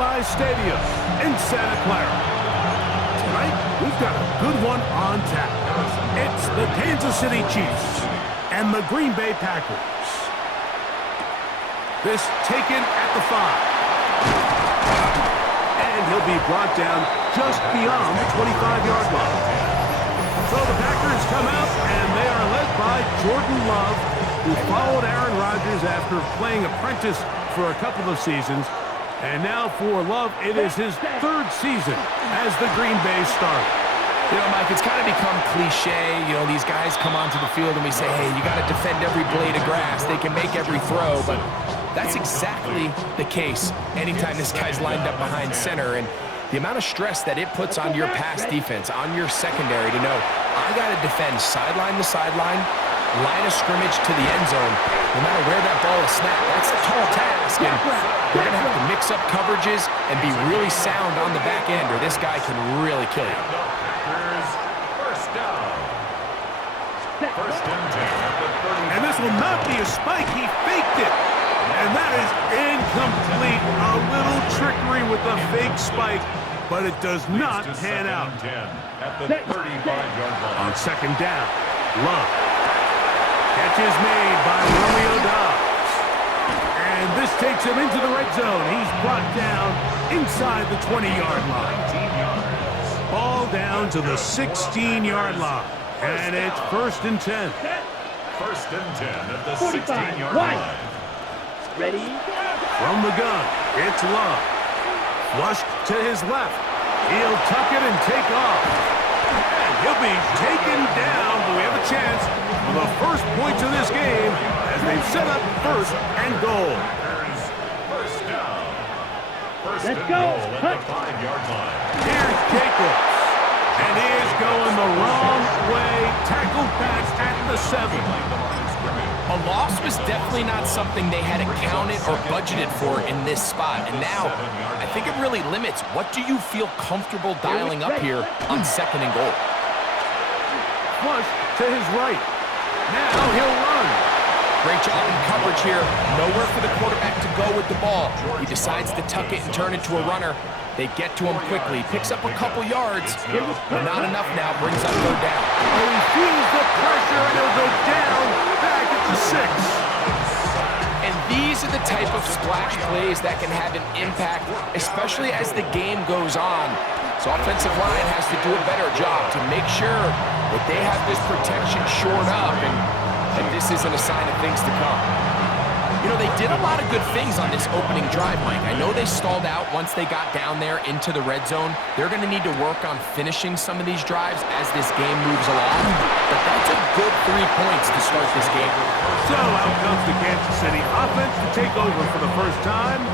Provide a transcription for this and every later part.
Levi's Stadium in Santa Clara. Tonight, we've got a good one on tap. It's the Kansas City Chiefs and the Green Bay Packers. This taken at the 5. And he'll be brought down just beyond the 25-yard line. So the Packers come out, and they are led by Jordan Love, who followed Aaron Rodgers after playing apprentice for a couple of seasons. And now for Love, it is his 3rd season as the Green Bay starter. You know, Mike, it's kind of become cliche. You know, these guys come onto the field and we say, hey, you got to defend every blade of grass. They can make every throw, but that's exactly the case anytime this guy's lined up behind center. And the amount of stress that it puts on your pass defense, on your secondary to know, I got to defend sideline to sideline, line of scrimmage to the end zone, no matter where that ball is snapped. That's a tall task, and we're going to have to mix up coverages and be really sound on the back end, or this guy can really kill you. First down. First and 10. And this will not be a spike. He faked it. And that is incomplete. A little trickery with the fake spike, but it does not pan out. At the 35-yard line. On second down, Love. Catch is made by Romeo Dobbs. And this takes him into the red zone. He's brought down inside the 20-yard line. 19 yards. Ball down to the 16-yard line. And it's first and 10. First and 10 at the 16-yard line. Ready? From the gun, it's Love. Flushed to his left. He'll tuck it and take off. And he'll be taken down, but we have a chance for the first points of this game as they've set up first and goal. First down. First Let's and go. goal at the 5-yard line. Here's Jacobs. And he is going the wrong way. Tackled back at the 7. A loss was definitely not something they had accounted or budgeted for in this spot. And now, I think it really limits what do you feel comfortable dialing up here on second and goal. Flush to his right. Now he'll run. Great job in coverage here. Nowhere for the quarterback to go with the ball. He decides to tuck it and turn it to a runner. They get to him quickly. Picks up a couple yards, but not enough now. Brings up third down. Oh, he feels the pressure, and he'll go down back at the 6. And these are the type of splash plays that can have an impact, especially as the game goes on. So offensive line has to do a better job to make sure that they have this protection shored up and that this isn't a sign of things to come. You know, they did a lot of good things on this opening drive, Mike. I know they stalled out once they got down there into the red zone. They're going to need to work on finishing some of these drives as this game moves along. But that's a good 3 points to start this game. So out comes the Kansas City offense to take over for the first time.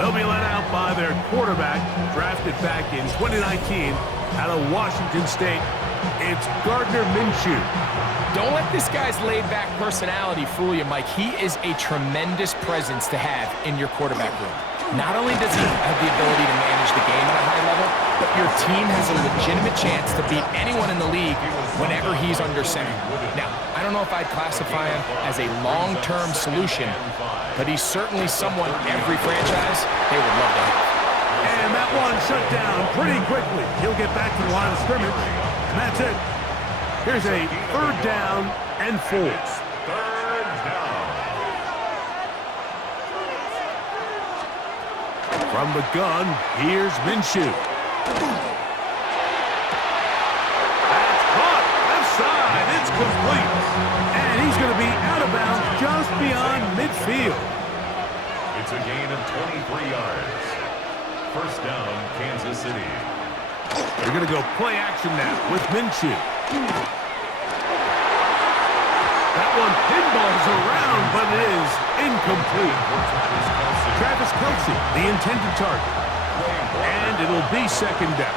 They'll be led out by their quarterback, drafted back in 2019 out of Washington State. It's Gardner Minshew. Don't let this guy's laid-back personality fool you, Mike. He is a tremendous presence to have in your quarterback room. Not only does he have the ability to manage the game at a high level, but your team has a legitimate chance to beat anyone in the league whenever he's under center. Now, I don't know if I'd classify him as a long-term solution, but he's certainly someone every franchise they would love to have. And that one shut down pretty quickly. He'll get back to the line of scrimmage, and that's it. Here's a third down and 4. Third down. From the gun, here's Minshew. That's caught. Left side. It's complete. And he's going to be out of bounds just beyond midfield. It's a gain of 23 yards. First down, Kansas City. They're going to go play action now with Minshew. That one pinballs around, but it is incomplete. Travis Kelce, the intended target. And it'll be second down.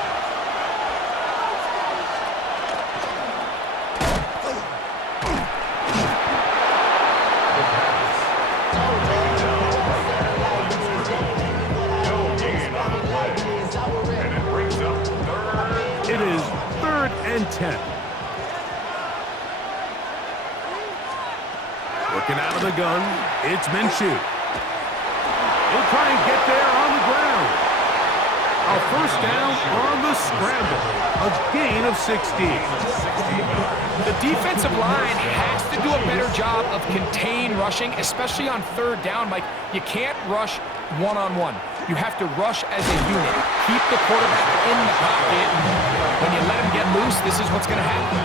It is 3rd and 10. Working out of the gun, it's Minshew. He'll try and get there on the ground. first down on the scramble. A gain of 16. The defensive line has to do a better job of contain rushing, especially on third down. Like, you can't rush one-on-one. You have to rush as a unit. Keep the quarterback in the pocket. When you let him get loose, this is what's going to happen.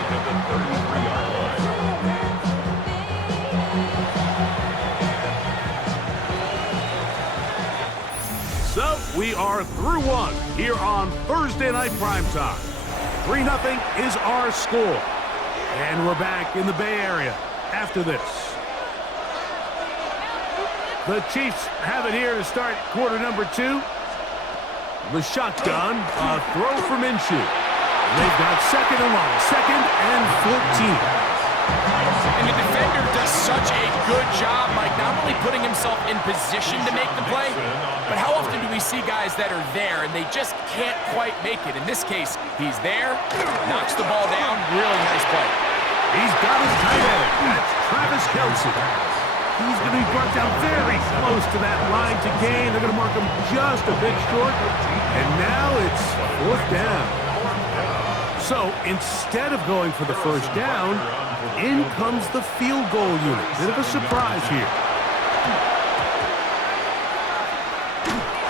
So we are through one here on Thursday Night Primetime. 3-0 is our score. And we're back in the Bay Area after this. The Chiefs have it here to start quarter number 2. The shotgun, a throw for Minshew. They've got second and long, 2nd and 14. And the defender does such a good job, Mike, not only putting himself in position to make the play, but how often do we see guys that are there and they just can't quite make it? In this case, he's there, knocks the ball down, really nice play. He's got his tight end. That's Travis Kelce. He's going to be brought down very close to that line to gain. They're going to mark him just a bit short. And now it's 4th down. So instead of going for the first down, in comes the field goal unit. Bit of a surprise here.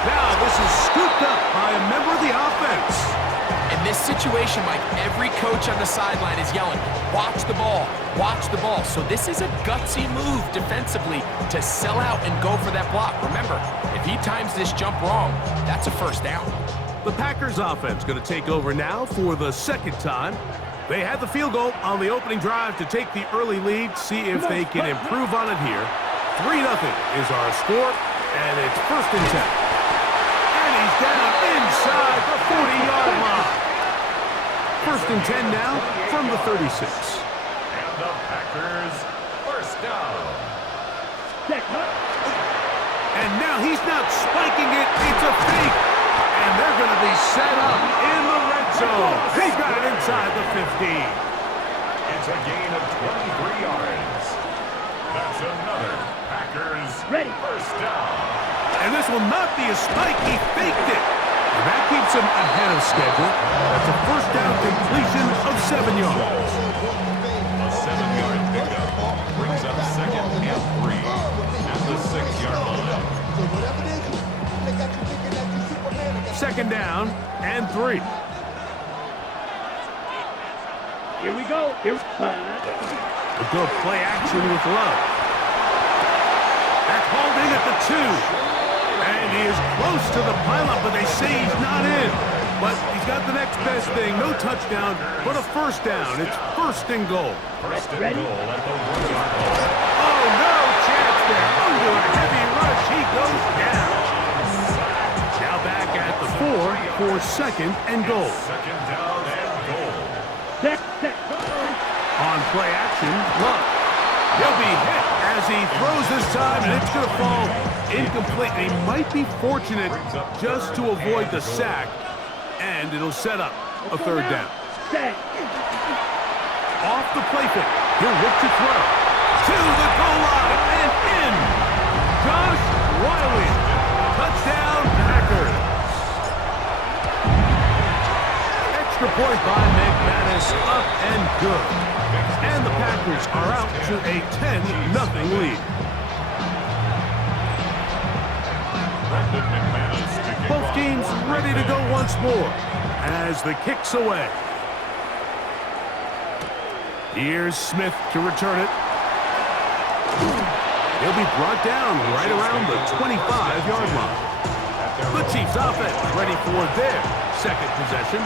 Now this is scooped up by a member of the offense. In this situation, Mike, every coach on the sideline is yelling, watch the ball, watch the ball. So this is a gutsy move defensively to sell out and go for that block. Remember, if he times this jump wrong, that's a first down. The Packers offense going to take over now for the 2nd time. They had the field goal on the opening drive to take the early lead, see if they can improve on it here. 3-0 is our score, and it's 1st and 10. And he's down inside the 40-yard line. 1st and 10 now from the 36. And the Packers first down. And now he's not spiking it, it's a fake. And they're going to be set up in the red zone. He's got it inside the 15. It's a gain of 23 yards. That's another Packers first down. And this will not be a spike. He faked it. And that keeps him ahead of schedule. That's a first down completion of 7 yards. A 7-yard pickup brings up 2nd and 3 at the 6-yard line. 2nd down and 3. Here we go. A good play action with Love. That's hauled in at the 2. And he is close to the pylon, but they say he's not in. But he's got the next best thing. No touchdown, but a first down. It's 1st and goal. First and goal at the 1-yard line. Oh, no chance there. Under a heavy rush, he goes down. Now back at the 4 for 2nd and goal. 2nd down and goal. On play action, Love. He'll be hit as he throws this time, and it's going to fall incomplete. He might be fortunate just to avoid the sack, and it'll set up a 3rd down. Off the play fake, he'll look to throw. To the goal line and in. Josh Wiley. Touchdown, Packers. Extra point by McManus, up and good. And the Packers are out to a 10-0 lead. Both teams ready to go once more as the kick's away. Here's Smith to return it. He'll be brought down right around the 25-yard line. The Chiefs offense ready for their 2nd possession.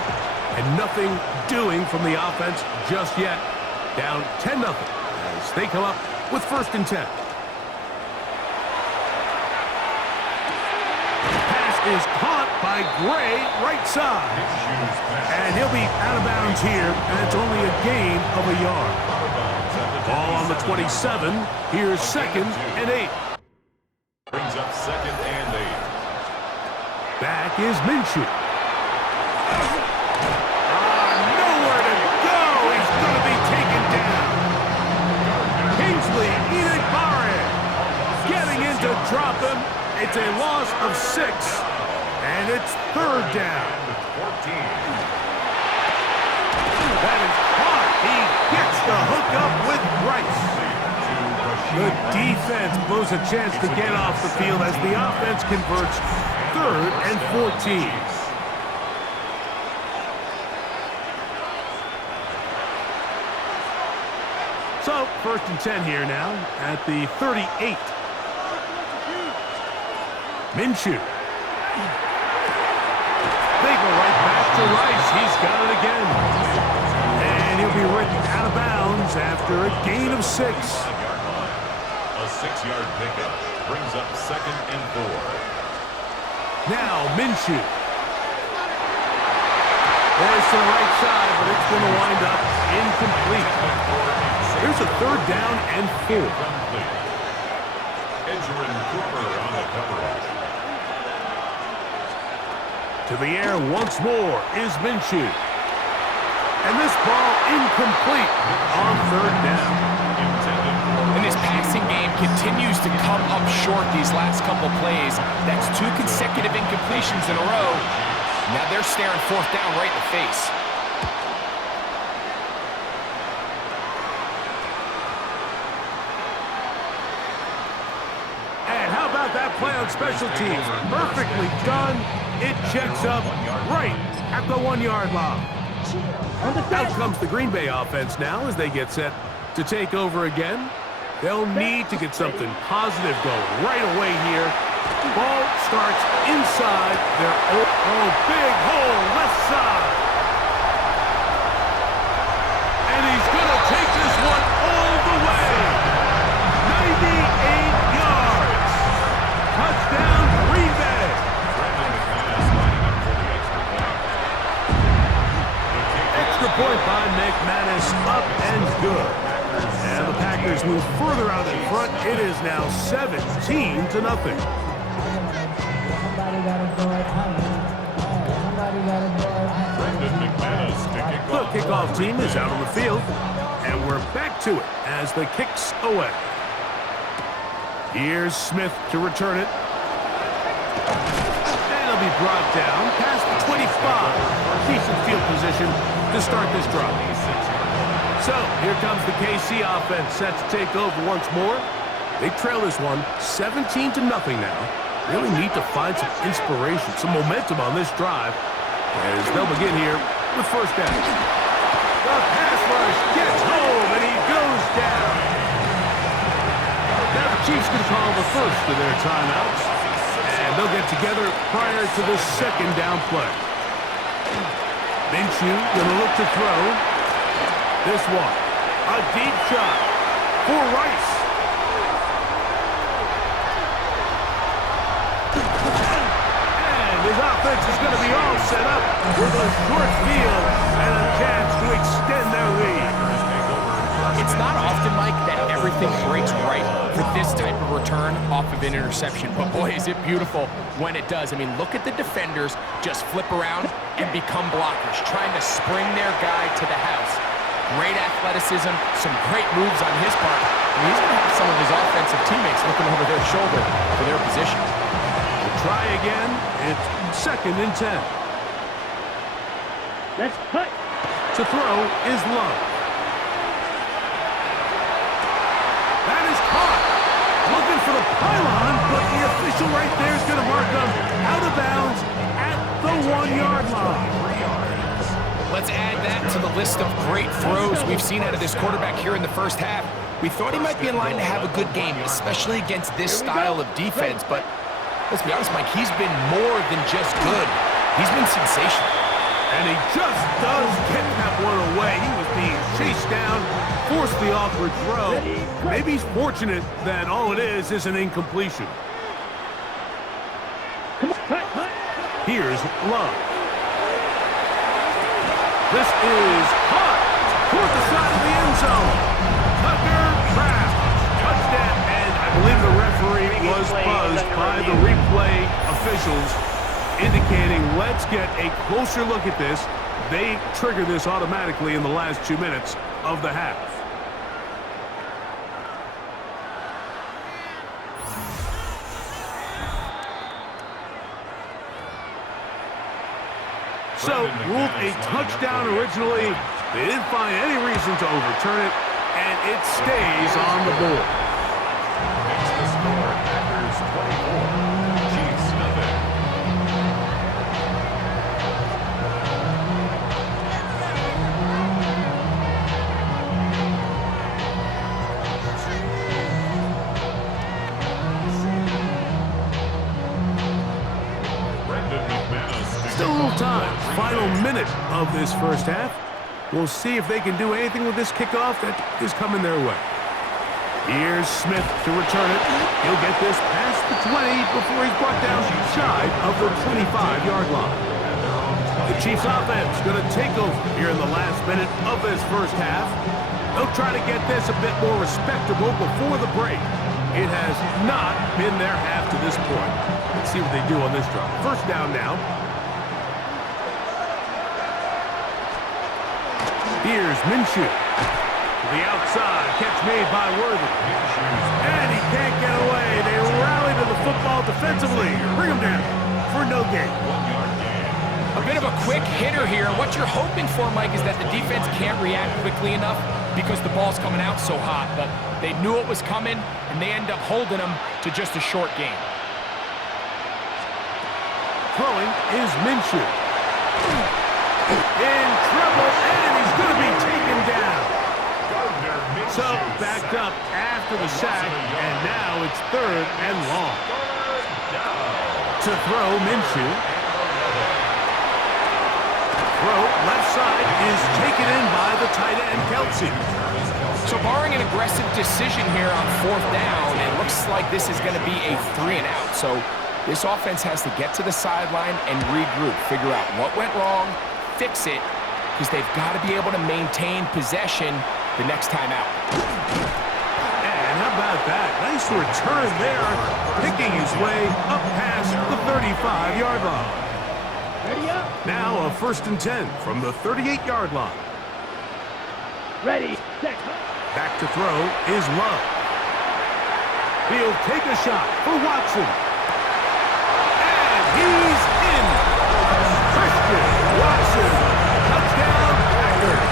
And nothing doing from the offense just yet. Down 10-0 as they come up with 1st and 10. Pass is caught by Gray, right side. And he'll be out of bounds here, and it's only a gain of a yard. Ball on the 27. Here's 2nd and 8. Brings up 2nd and 8. Back is Minshew. Drop him. It's a loss of 6. And it's third down. 14. That is caught. He gets the hook up with Rice. The defense blows a chance to get off the field as the offense converts 3rd and 14. So, 1st and 10 here now at the 38. Minshew. They go right back to Rice. He's got it again. And he'll be written out of bounds after a gain of 6. A 6-yard pickup brings up 2nd and 4. Now Minshew. There's to the right side, but it's going to wind up incomplete. Here's a 3rd down and 4. Edgerrin Cooper on the coverage. To the air once more is Minshew. And this ball incomplete on 3rd down. And this passing game continues to come up short these last couple plays. That's 2 consecutive incompletions in a row. Now they're staring 4th down right in the face. And how about that play on special teams? Perfectly done. It checks up right at the 1-yard line. Out comes the Green Bay offense now as they get set to take over again. They'll need to get something positive going right away here. Ball starts inside their big hole left side. And he's going to take this one all the way. 98 yards. Touchdown, Green Bay. Extra point by McManus, up and good. And the Packers move further out in front. It is now 17-0. The kickoff team is out on the field, and we're back to it as the kick's away. Here's Smith to return it. And he'll be brought down past the 25. Decent field position to start this drive. So, here comes the KC offense set to take over once more. They trail this one 17-0 now. Really need to find some inspiration, some momentum on this drive as they'll begin here with 1st down. The pass rush gets home and he goes down. Now the Chiefs can call the first of their timeouts, and they'll get together prior to the 2nd down play. Minshew gonna look to throw. This one, a deep shot for Rice. And his offense is going to be all set up with a short field and a chance to extend their lead. It's not often, Mike, that everything breaks right for this type of return off of an interception. But boy, is it beautiful when it does. I mean, look at the defenders just flip around and become blockers, trying to spring their guy to the house. Great athleticism, some great moves on his part. And he's going to have some of his offensive teammates looking over their shoulder for their position. We'll try again. It's 2nd and 10. Let's cut. To throw is Love. That is caught. Looking for the pylon, but the official right there is going to mark him out of bounds at the 1-yard line. Let's add that to the list of great throws we've seen out of this quarterback here in the 1st half. We thought he might be in line to have a good game, especially against this style of defense, but let's be honest, Mike, he's been more than just good. He's been sensational. And he just does get that one away. He was being chased down, forced the awkward throw. Maybe he's fortunate that all it is an incompletion. Here's Love. This is caught toward the side of the end zone. Tucker Kraft touchdown, and I believe the referee was buzzed by the replay officials, indicating let's get a closer look at this. They trigger this automatically in the last 2 minutes of the half. So, ruled a touchdown originally. They didn't find any reason to overturn it, and it stays on the board. Makes the score Packers 24, Chiefs nothing. Still a little time. Final minute of this first half. We'll see if they can do anything with this kickoff that is coming their way. Here's Smith to return it. He'll get this past the 20 before he's brought down shy of the 25-yard line. The Chiefs offense going to take over here in the last minute of this first half. They'll try to get this a bit more respectable before the break. It has not been their half to this point. Let's see what they do on this drive. First down now. Here's Minshew. To the outside, catch made by Worthy. And he can't get away. They rally to the football defensively. Bring him down for no gain. A bit of a quick hitter here. What you're hoping for, Mike, is that the defense can't react quickly enough because the ball's coming out so hot. But they knew it was coming, and they end up holding them to just a short game. Throwing is Minshew. In trouble, and he's going to be taken down. So, backed up after the sack, and now it's third and long. To throw, Minshew. Throw, left side, is taken in by the tight end, Kelsey. So barring an aggressive decision here on fourth down, it looks like this is going to be a 3-and-out. So this offense has to get to the sideline and regroup, figure out what went wrong, fix it, because they've got to be able to maintain possession the next time out. And how about that? Nice return there, picking his way up past the 35-yard line. Ready up. Now a 1st and 10 from the 38-yard line. Ready, set. Back to throw is Love. He'll take a shot for Watson. And he's in. Christian Watson. Touchdown, Packers.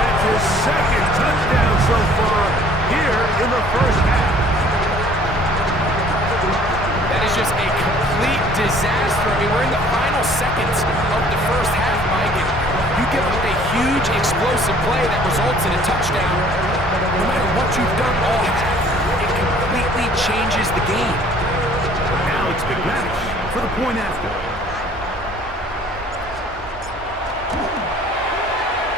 That's his second touchdown so far here in the first half. That is just a complete disaster. I mean, we're in the final seconds of the first half, Mike, and you give up a huge explosive play that results in a touchdown. No matter what you've done all half, it completely changes the game. Now it's McManus for the point after.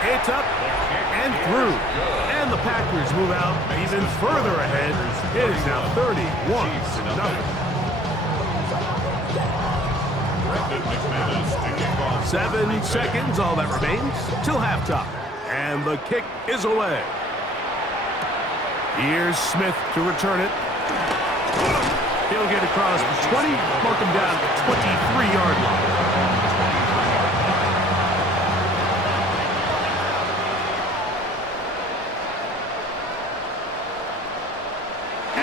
It's up and through. And the Packers move out even further ahead. It is now 31-0. 7 seconds, all that remains, till halftime. And the kick is away. Here's Smith to return it. He'll get across the 20, mark him down at the 23-yard line.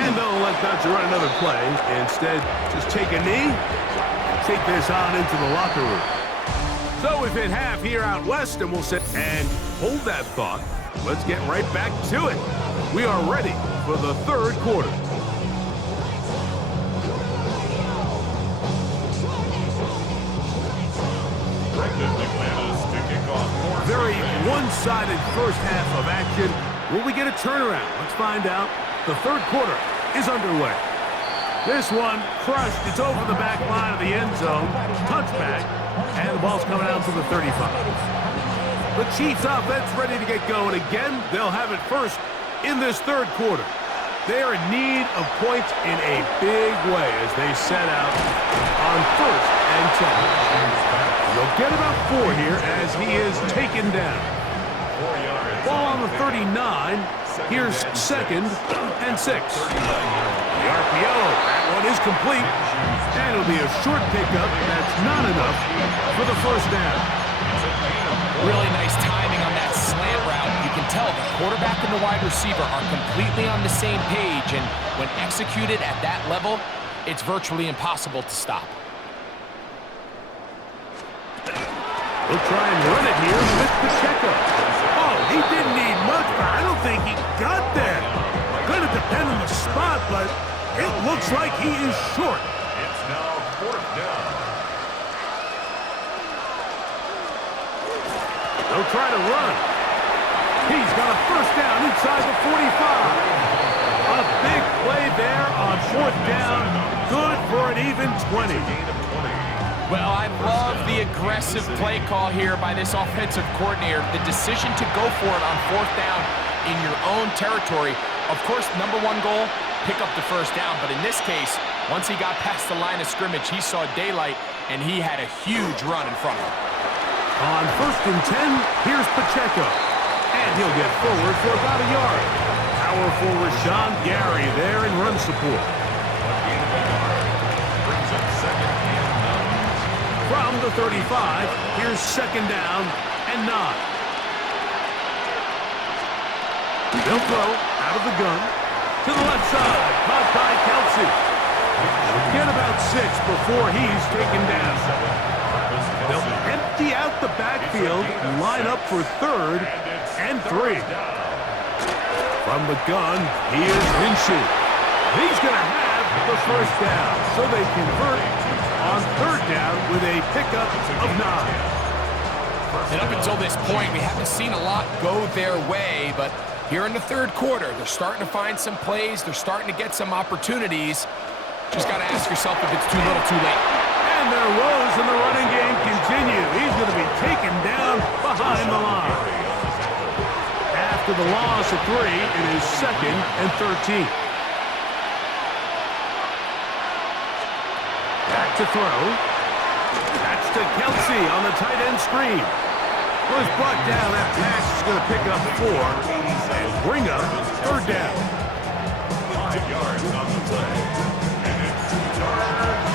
And they'll elect not to run another play. Instead, just take a knee and take this on into the locker room. So we've hit half here out west, and we'll sit and hold that thought. Let's get right back to it. We are ready for the third quarter. Very one-sided first half of action. Will we get a turnaround? Let's find out. The third quarter is underway. This one crushed. It's over the back line of the end zone. Touchback. And the ball's coming out to the 35. The Chiefs offense ready to get going again. They'll have it first in this third quarter. They are in need of points in a big way as they set out on 1st and 10. They'll get about 4 here as he is taken down. Ball on the 39. Here's 2nd and 6. The RPO, that one is complete. And it'll be a short pickup. That's not enough for the first down. Really nice timing on that slant route. You can tell the quarterback and the wide receiver are completely on the same page, and when executed at that level, it's virtually impossible to stop. He'll try and run it here with Pacheco. Oh, he didn't need much, but I don't think he got there. Gonna depend on the spot, but it looks like he is short. It's now 4th down. They'll try to run. He's got a first down inside the 45. A big play there on 4th down. Good for an even 20. Well, I love the aggressive play call here by this offensive coordinator. The decision to go for it on 4th down in your own territory. Of course, number one goal, pick up the first down. But in this case, once he got past the line of scrimmage, he saw daylight, and he had a huge run in front of him. On 1st and 10, here's Pacheco. And he'll get forward for about a yard. Powerful Rashawn Gary there in run support. Brings up 2nd and 9. From the 35, here's 2nd down and 9. They'll throw out of the gun to the left side. Caught by Kelsey. They'll get about 6 before he's taken down. They'll empty out the backfield, line up for 3rd and 3. From the gun, here's Minshew. He's going to have the first down, so they convert on 3rd down with a pickup of 9. And up until this point, we haven't seen a lot go their way, but here in the 3rd quarter, they're starting to find some plays. They're starting to get some opportunities. Just got to ask yourself if it's too little, too late. And their woes in the running game continue. He's going to be taken down behind the line. After the loss of 3, it is 2nd and 13. Back to throw. That's to Kelsey on the tight end screen. Was brought down. That pass is going to pick up 4 and bring up 3rd down. 5 yards on the play. And it's starr.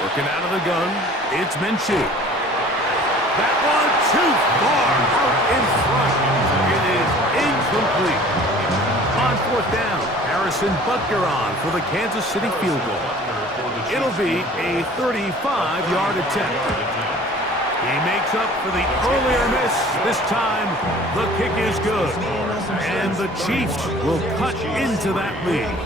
Working out of the gun, it's Minshew. That one too far out in front. It is incomplete. On 4th down, Harrison Butker on for the Kansas City field goal. It'll be a 35-yard attempt. He makes up for the earlier miss. This time, the kick is good. And the Chiefs will cut into that lead.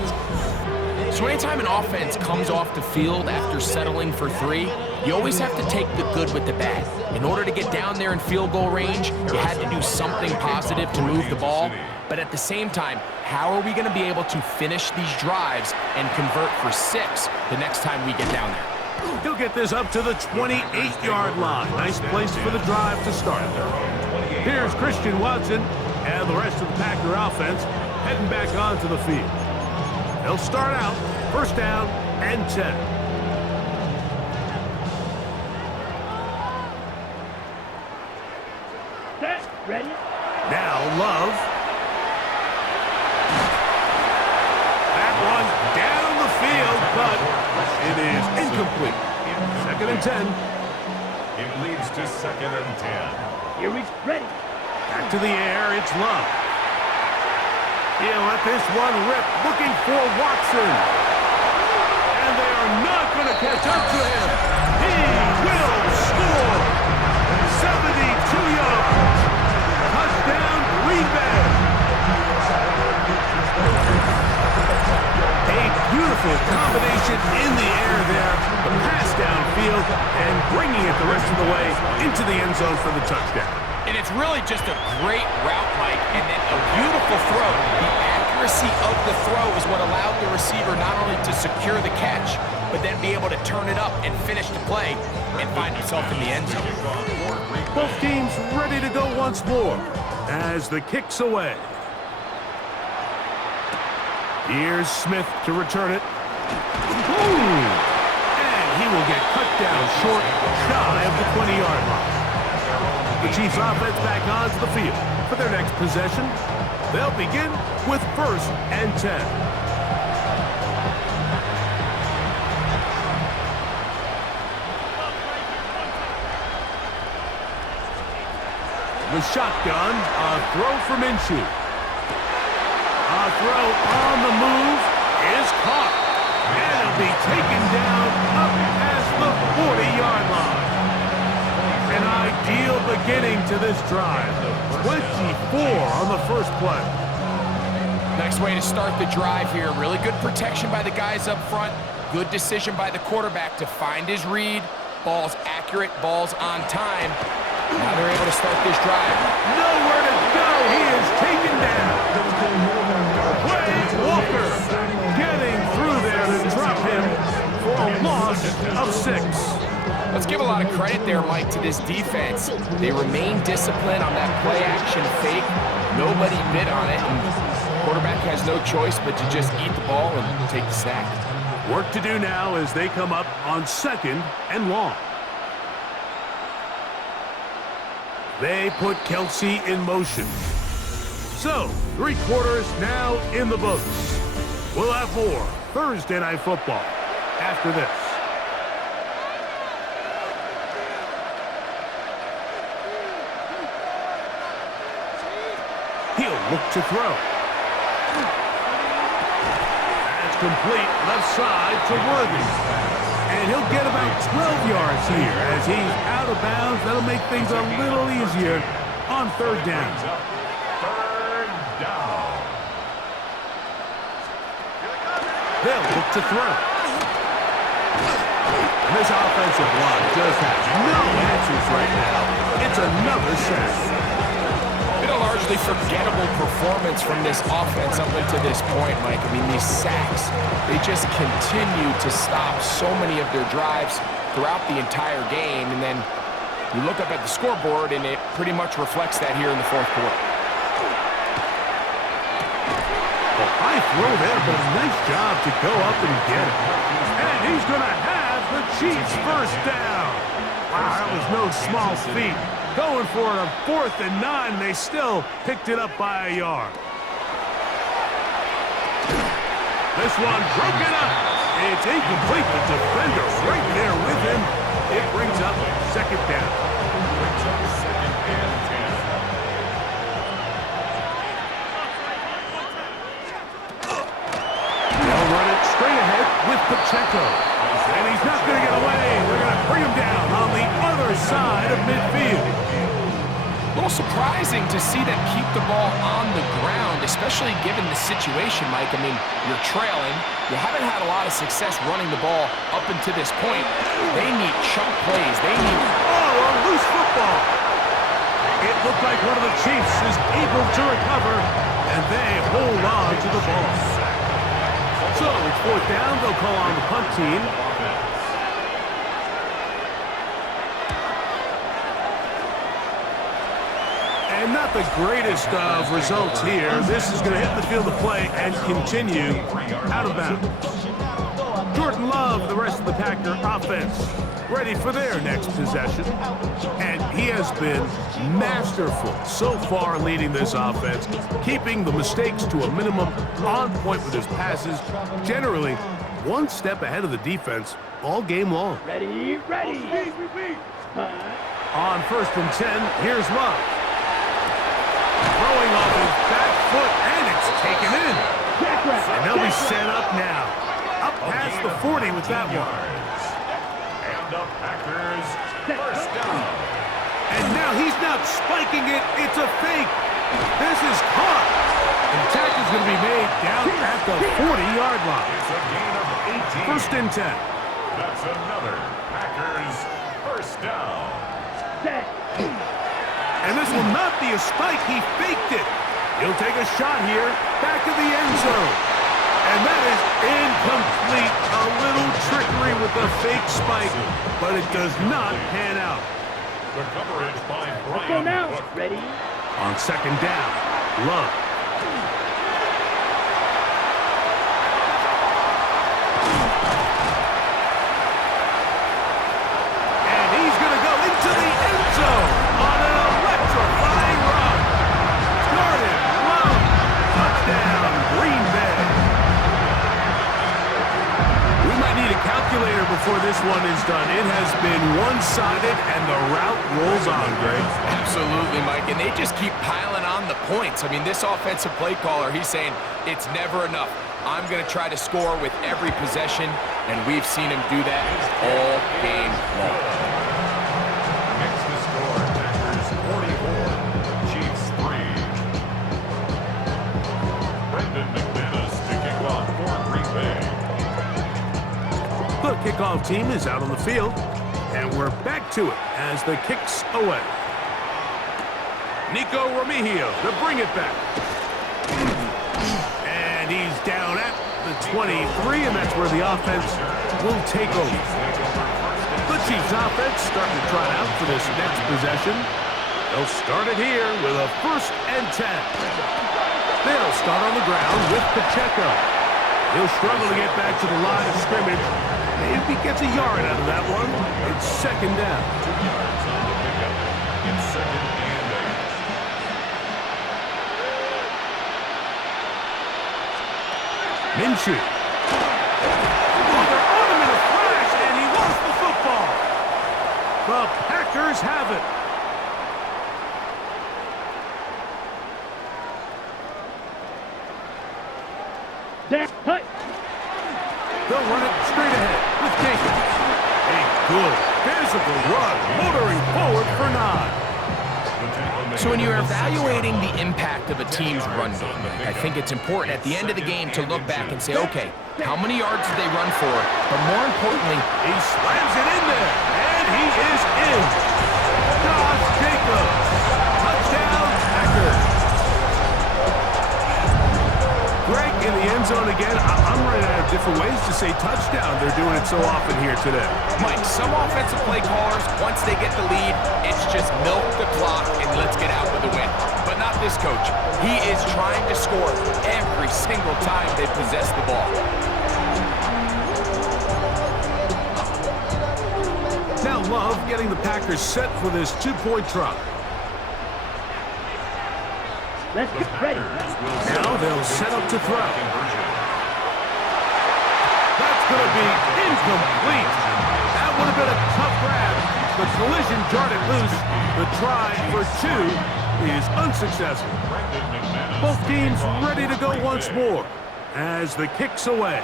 So anytime an offense comes off the field after settling for 3, you always have to take the good with the bad. In order to get down there in field goal range, you had to do something positive to move the ball. But at the same time, how are we going to be able to finish these drives and convert for 6 the next time we get down there? He'll get this up to the 28-yard line. Nice place for the drive to start. Here's Christian Watson and the rest of the Packer offense heading back onto the field. They'll start out 1st down and 10. Set. Ready. Now Love. That one down the field, but it is incomplete. 2nd and 10. It leads to 2nd and 10. Here he's ready. Back to the air, it's Love. He'll let this one rip, looking for Watson. And they are not going to catch up to him. He will score. 72 yards. Touchdown, Green Bay. A beautiful combination in the air there. The pass downfield and bringing it the rest of the way into the end zone for the touchdown. And it's really just a great route, Mike, and then a beautiful throw. The accuracy of the throw is what allowed the receiver not only to secure the catch, but then be able to turn it up and finish the play and find himself in the end zone. Both teams ready to go once more as the kick's away. Here's Smith to return it. And he will get cut down short, shy of the 20-yard line. The Chiefs offense back onto the field for their next possession. They'll begin with 1st and 10. The shotgun, a throw for Minshew. A throw on the move is beginning to this drive. 24 on the first play. Nice way to start the drive here. Really good protection by the guys up front. Good decision by the quarterback to find his read. Ball's accurate, ball's on time. Now they're able to start this drive. Nowhere to go. He is taken down. Wade Walker getting through there to drop him for a loss of 6. Let's give a lot of credit there, Mike, to this defense. They remain disciplined on that play-action fake. Nobody bit on it, and the quarterback has no choice but to just eat the ball and take the sack. Work to do now as they come up on 2nd and long. They put Kelsey in motion. So, 3 quarters now in the books. We'll have more Thursday Night Football after this. He'll look to throw. That's complete left side to Worthy. And he'll get about 12 yards here as he's out of bounds. That'll make things a little easier on 3rd down. Third down. They'll look to throw. This offensive line just has no answers right now. It's another sack. Been a largely forgettable performance from this offense up until this point, Mike. I mean, these sacks, they just continue to stop so many of their drives throughout the entire game. And then you look up at the scoreboard, and it pretty much reflects that here in the 4th quarter. Well, high throw there, but a nice job to go up and get it. And he's going to have the Chiefs' first down. Wow, that was no small feat. Going for it on 4th and 9. They still picked it up by a yard. This one broken up. It's incomplete. The defender right there with him. It brings up 2nd down. Brings up 2nd and 10. They'll run it straight ahead with Pacheco. And he's not going to get away. They're going to bring him down on the other side of midfield. A little surprising to see them keep the ball on the ground, especially given the situation, Mike. I mean, you're trailing. You haven't had a lot of success running the ball up until this point. They need chunk plays. They need... Oh, a loose football. It looked like one of the Chiefs is able to recover, and they hold on to the ball. So, it's 4th down. They'll call on the punt team. And not the greatest of results here. This is going to hit the field of play and continue out of bounds. Jordan Love, the rest of the Packer offense, ready for their next possession. And he has been masterful so far leading this offense, keeping the mistakes to a minimum, on point with his passes, generally one step ahead of the defense all game long. Ready, ready. On 1st and 10, here's Love. Throwing off his back foot, and it's taken in. And they'll be set up now. Up past the 40 with that one. And the Packers first down. And now he's not spiking it. It's a fake. This is caught. And the tackle's going to be made down at the 40-yard line. It's a gain of 18. 1st and 10. That's another Packers first down. Set. And this will not be a spike. He faked it. He'll take a shot here, back of the end zone. And that is incomplete. A little trickery with the fake spike, but it does not pan out. The coverage by Let's go Brian now. Hook. Ready. On 2nd down, Love. And he's going to go into the end zone on an electrifying run. Started, Love, touchdown, Green Bay. We might need a calculator before this one is done. It has been one-sided, and the route rolls on, Greg. Absolutely, Mike, and they just keep piling on the points. I mean, this offensive play caller, he's saying it's never enough. I'm going to try to score with every possession, and we've seen him do that all game long. Next to score, Packers kickoff team is out on the field, and we're back to it as the kick's away. Nico Remigio to bring it back. And he's down at the 23, and that's where the offense will take over. The Chiefs offense starting to trot out for this next possession. They'll start it here with a 1st and 10. They'll start on the ground with Pacheco. He'll struggle to get back to the line of scrimmage. Maybe gets a yard out of that one. It's 2nd down. 2 yards on the pickup. It's 2nd and 8. Minshew. Oh, they're on him in a flash, and he lost the football. The Packers have it. They'll run it straight ahead with Jenkins. A good physical run, motoring forward for 9. So when you're evaluating the impact of a team's run game, I think it's important at the end of the game to look back and say, okay, how many yards did they run for? But more importantly, He slams it in there, and he is in. Josh Jacobs. Touchdown, Packers. Greg in the end zone again. I'm running out of different ways to say touchdown. They're doing it so often here today. Mike, some offensive play callers, once they get the lead, it's just milk the clock and let's get out with a win. But not this coach. He is trying to score every single time they possess the ball. Now Love getting the Packers set for this 2-point try. Let's get ready. Now they'll set up to throw. That's going to be incomplete. That would have been a tough grab. The collision jarred it loose. The try for 2 is unsuccessful. Both teams ready to go once more as the kick's away.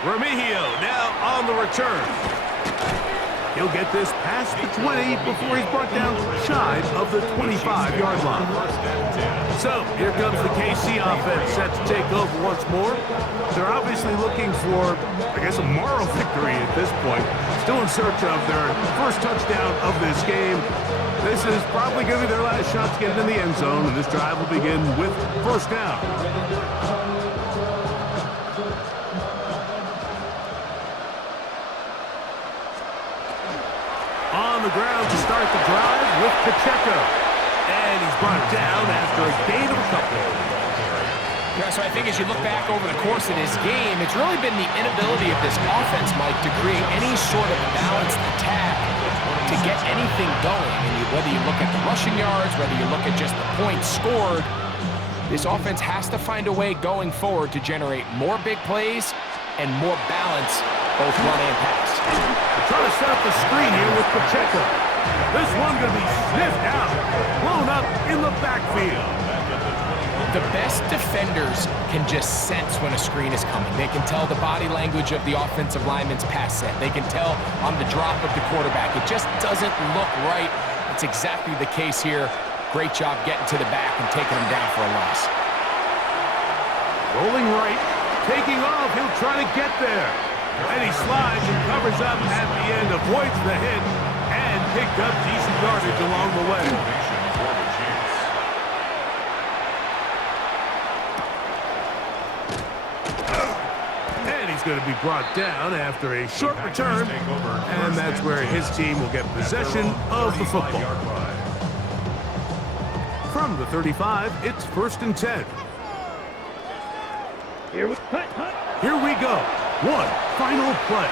Remigio now on the return. He'll get this past the 20 before he's brought down shy of the 25-yard line. So here comes the KC offense set to take over once more. They're obviously looking for, I guess, a moral victory at this point. Still in search of their first touchdown of this game. This is probably going to be their last shot to get in the end zone, and this drive will begin with 1st down. On the ground to start the drive with Pacheco. And he's brought down after a gain of a couple. Yeah, so I think as you look back over the course of this game, it's really been the inability of this offense, Mike, to create any sort of balanced attack to get anything going. And whether you look at the rushing yards, whether you look at just the points scored, this offense has to find a way going forward to generate more big plays and more balance, both run and pass. They're trying to set up the screen here with Pacheco. This one going to be sniffed out, blown up in the backfield. The best defenders can just sense when a screen is coming. They can tell the body language of the offensive lineman's pass set. They can tell on the drop of the quarterback. It just doesn't look right. It's exactly the case here. Great job getting to the back and taking him down for a loss. Rolling right, taking off. He'll try to get there. And he slides and covers up at the end, avoids the hit, and picked up decent yardage along the way. And he's going to be brought down after a short return, and that's where his team will get possession of the football. From the 35, it's 1st and 10. Here we Here we go. One final play.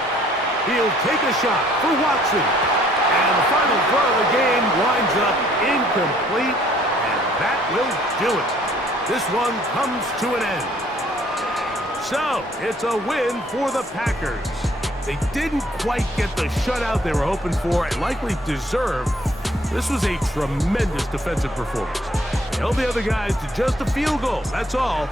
He'll take a shot for Watson. And the final throw of the game winds up incomplete, and that will do it. This one comes to an end. So, it's a win for the Packers. They didn't quite get the shutout they were hoping for and likely deserved. This was a tremendous defensive performance. Held the other guys to just a field goal, that's all.